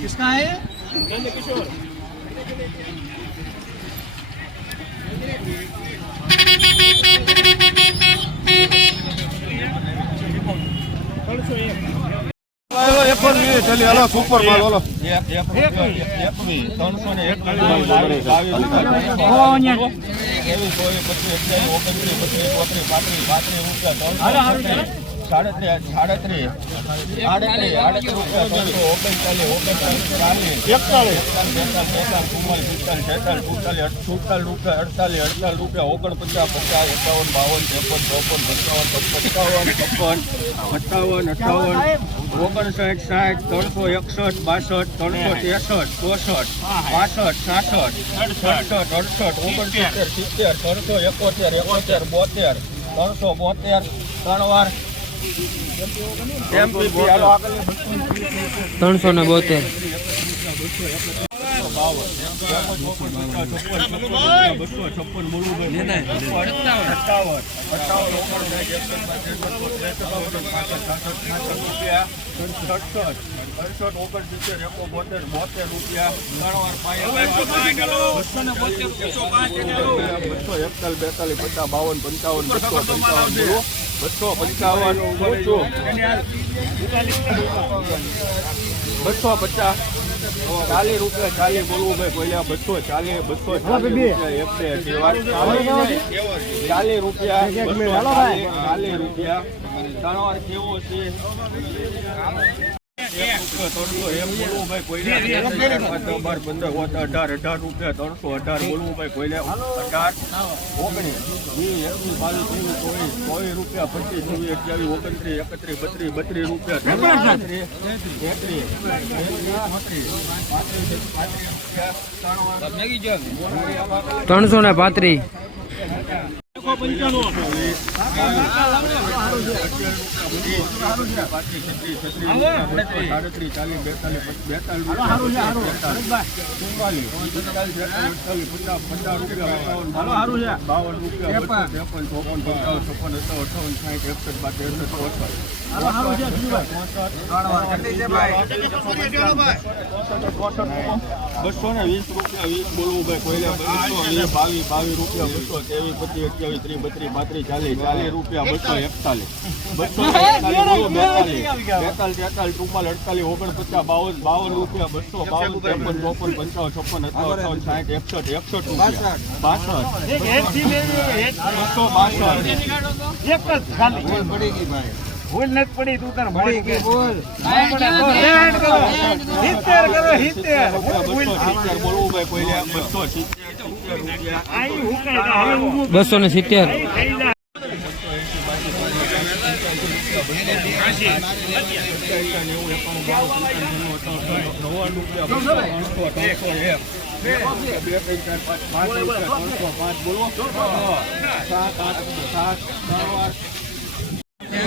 किसका है સુપર માલ ઓલો સાડત્રીસ સાડત્રીસ આડત્રીસ આડત્રીસ રૂપિયા ત્રણસો ઓગણચાલીસ ઓગણચાલીસ ચાલીસ એકતાળીસ બેતાલીસ ચુમ્માલીસ પિસ્તાલીસ અડતાલીસ અડતાલીસ રૂપિયા ઓગણપચાસ પચાસ એકાવન બાવન ત્રેપન ચોપન પંચાવન પંચાવન છપ્પન સત્તાવન અઠાવન ઓગણસાઠ સાઠ ત્રણસો એકસઠ બાસઠ ત્રણસો ત્રેસઠ ચોસઠ પાસઠ સાસઠ સડસઠ અડસઠ ઓગણસિત્તેર સિત્તેર ત્રણસો એકોતેર એકોતેર બોતેર ત્રણસો બોતેર ત્રણ વાર ત્રણસો ને બોતેર. MPP હાલો આગળની ત્રણસો એકો બોતેર બસો એકતાલીસ બેતાલીસ પચાસ બાવન પંચાવન બસો પંચાવન બસો પંચાવન બસો પચાસ. ચાલીસ રૂપિયા ચાલી બોલવું ભાઈ પહેલા બસો ચાલી બસો ચાલી રૂપિયા ચાલીસ રૂપિયા. ત્રણ વાર કેવો છે? ત્રણસો એમ બોલવું ભાઈ કોઈને બાર પંદર હોત અઢાર અઢાર રૂપિયા ત્રણસો અઢાર બોલવું ભાઈ કોઈને અઢાર ઓગણીસ. વીસ એકવીસ બાવીસ ત્રેવીસ ચોવીસ ચોવીસ રૂપિયા પચીસ છવ્વીસ અઠ્યાવીસ ઓગણત્રીસ એકત્રીસ બત્રીસ બત્રીસ રૂપિયા. ત્રણસો ને પાંત્રીસ. બાવન રૂપિયા ત્રેપન ચોપન પંચાવન છપ્પન અઠાવન સાઠ એકસઠ ત્રેસઠ બસો ને વીસ રૂપિયા વીસ બોલવું ભાઈ. કોઈલા બસો, વીસ રૂપિયા બસો ત્રેવીસ પચીસ, અઠ્યાવીસ. ત્રીસ બત્રીસ પાંત્રીસ ચાલીસ ચાલીસ રૂપિયા બસો એકતાલીસ. બસો એકતાલીસ બેતાલીસ. બેતાલીસ તેતાલીસ ચુમ્માલીસ અડતાલીસ ઓગણપચાસ બાવન બાવન રૂપિયા બસો બાવન ત્રેપન ચોપન પંચાવન છપ્પન અઠાવન અઠાવન સાઠ એકસઠ એકસઠ રૂપિયા. બાસઠ. બસો બાસઠ. એક જ ખાલી ભૂલ નથી પડી તું તને સિત્તેર કરો સિત્તેર. ભૂલ સિત્તેર બોલવું ભાઈ કોઈને બસો સિત્તેર સિત્તેર સાત આઈ હુકાય બસો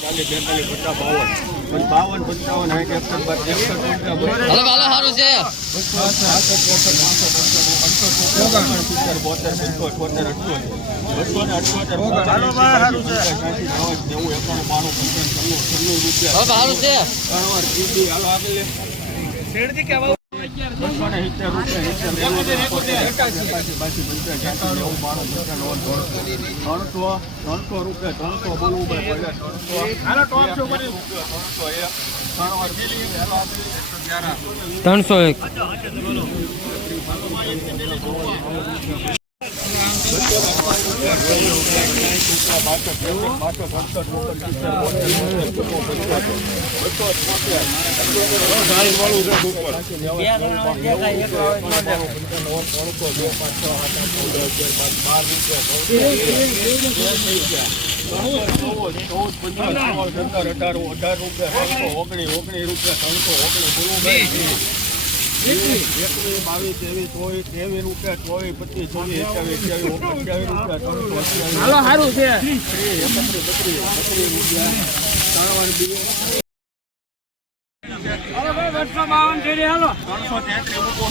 ચાલીસ બેતાલીસ પચાસ બાવન. બાવન પંચાવન સાઠ એકસઠ બાર એકસઠ હાલો છે. સારું છે ત્રણ વાર જીબી હાલો આગળ બસો ને સિત્તેર રૂપિયા ત્રણસો ત્રણસો રૂપિયા ત્રણસો બોલવું ત્રણસો એક. અઢાર રૂપિયા ત્રણસો ઓગણીસ ઓગણીસ રૂપિયા ત્રણસો ઓગણીસ બોલવું એકવીસ બાવીસ ત્રેવીસ ચોવીસ ત્રેવીસ રૂપિયા ચોવીસ પચીસ છવ્વીસ અઠ્યાવીસ અઠ્યાવીસ ઓગણચાલીસ રૂપિયા ત્રણસો અઠ્યાવીસ હાલો સારું છે એકત્રીસ બત્રીસ બત્રીસ રૂપિયા ત્રણ બીજું હાલો ભાઈ બસો બાવન છે હાલો ત્રણસો તેત્રીસ મૂકો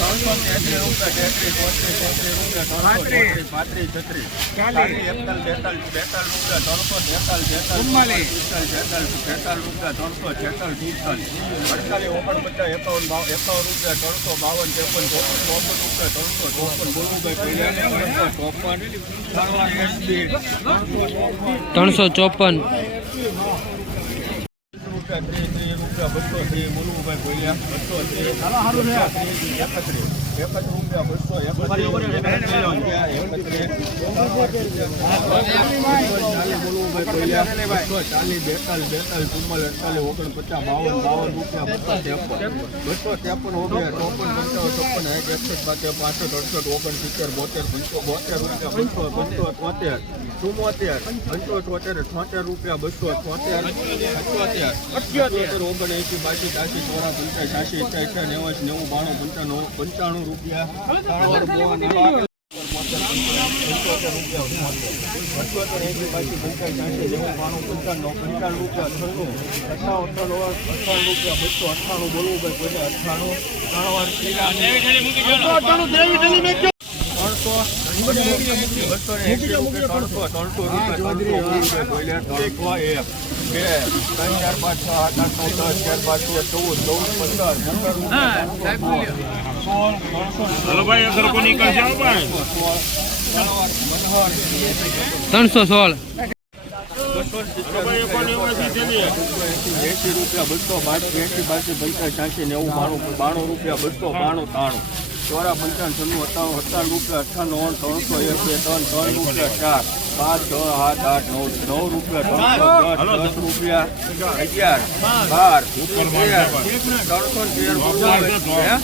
ત્રણસો તેત્રીસ રૂપિયા તેત્રીસ ચોત્રીસ તેત્રીસ રૂપિયા ત્રણસો ચોત્રીસ પાંત્રીસ છત્રીસ ચાલીસ એકતાલીસ બેતાલીસ બેતાલીસ રૂપિયા ત્રણસો તેતાલીસ ચુમ્માલીસ. પિસ્તાલીસ તેતાલીસ તેતાલીસ રૂપિયા ત્રણસો છેતાલીસ પિસ્તાલીસ અડતાલીસ ઓગણપચાસ એકાવન બાવ એકાવન રૂપિયા ત્રણસો બાવન ત્રેપન ચોપન ચોપન રૂપિયા ત્રણસો ચોપન બોલુભાઈ ત્રણસો ચોપન ત્રણસો ચોપન રૂપિયા રૂપિયા બસો ત્રીસ મુલુભાઈ બોલ્યા બસો ત્રીસ એકત્રીસ એકત્રીસ રૂપિયા બસો એકત્રીસ ચાલીસ બેતાલીસ બેતાલીસ ચુમ્માલીસ અડતાલીસ ઓગણપચાસ બાવન બાવન રૂપિયા બસો ત્રેપન બસો ત્રેપન ઓગણ્યા ચોપન પંચાવન છપ્પન એક એકસઠ બાતેર પાસઠ અડસઠ બોતેર પંચો બોતેર રૂપિયા બસો પંચો તોતેર ચુમ્મોતેર પંચો ચોતેર છોતેર રૂપિયા બસો છોતેર અઠ્યોતેર અઠ્યોતેર ઓગણએંસી બાસી ત્યાસી ચોરા પંચાસ છ્યાસી અઠ્યાસી નેવાસી નેવું બાણું પંચાણું પંચાણું રૂપિયા. પંચોતેર રૂપિયા અઠ્યોતેર એંસી બાસી પંચાસ છ્યાસી નેવું બાણું પંચાણું પંચાણું રૂપિયા અઠ્ઠાણું અઠ્ઠાવન અઠ્ઠાણું અઠ્ઠાણું રૂપિયા બસો અઠ્ઠાણું બોલવું ભાઈ કોઈને અઠ્ઠાણું ત્રણ વાર એક બે ત્રણ ચાર પાંચ છ આઠ આઠ નવ દસ ચાર પાંચ ચૌદ ચૌદ પંદર પંદર રૂપિયા ત્રણસો હલો ભાઈ અગર કોની કરશે ભાઈ. ત્રણસો સોળ. એસી રૂપિયા બસો બાસી એસી બાસી પૈસા છ્યાસી નેવું બાણું બાણું રૂપિયા બસો બાણું ત્રાણું ચોરા પંચાવન છન્નું અઠ્ઠાવન અઠ્ઠાવન રૂપિયા અઠ્ઠાવન ત્રણસો એક બે ત્રણ ત્રણ રૂપિયા ચાર પાંચ છ આઠ આઠ નવ નવ રૂપિયા ત્રણસો દસ દસ રૂપિયા અગિયાર બાર તેર ત્રણસો તેર હે?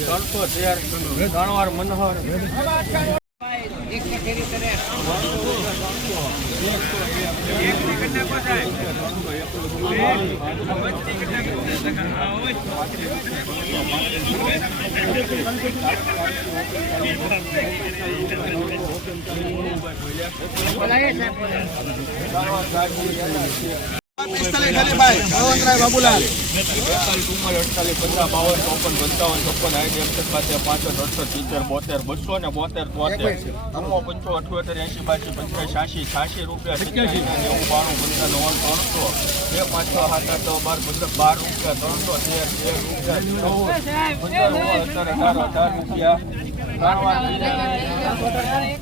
ત્રણસો તેર ત્રણ મનોહર બેતાલીસ ચુમ્માલીસ અડતાલીસ પચાસ ચોપન પંચાવન છપ્પન સાઠ પાસઠ અડસઠ સિત્તેર બોતેર બસો ને બોતેર તોતેર નવો પંચો અઠ્યોતેર એંસી બાસી પંચાસ છ્યાસી છ્યાસી રૂપિયા સિત્યાસી નેવું બાણું પંચાવન ત્રણસો બે પાંચ છ સાત આઠ દસ બાર પંદર બાર રૂપિયા ત્રણસો તેર તેર રૂપિયા પંદર અઢાર અઢાર રૂપિયા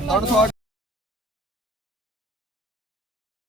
ત્રણસો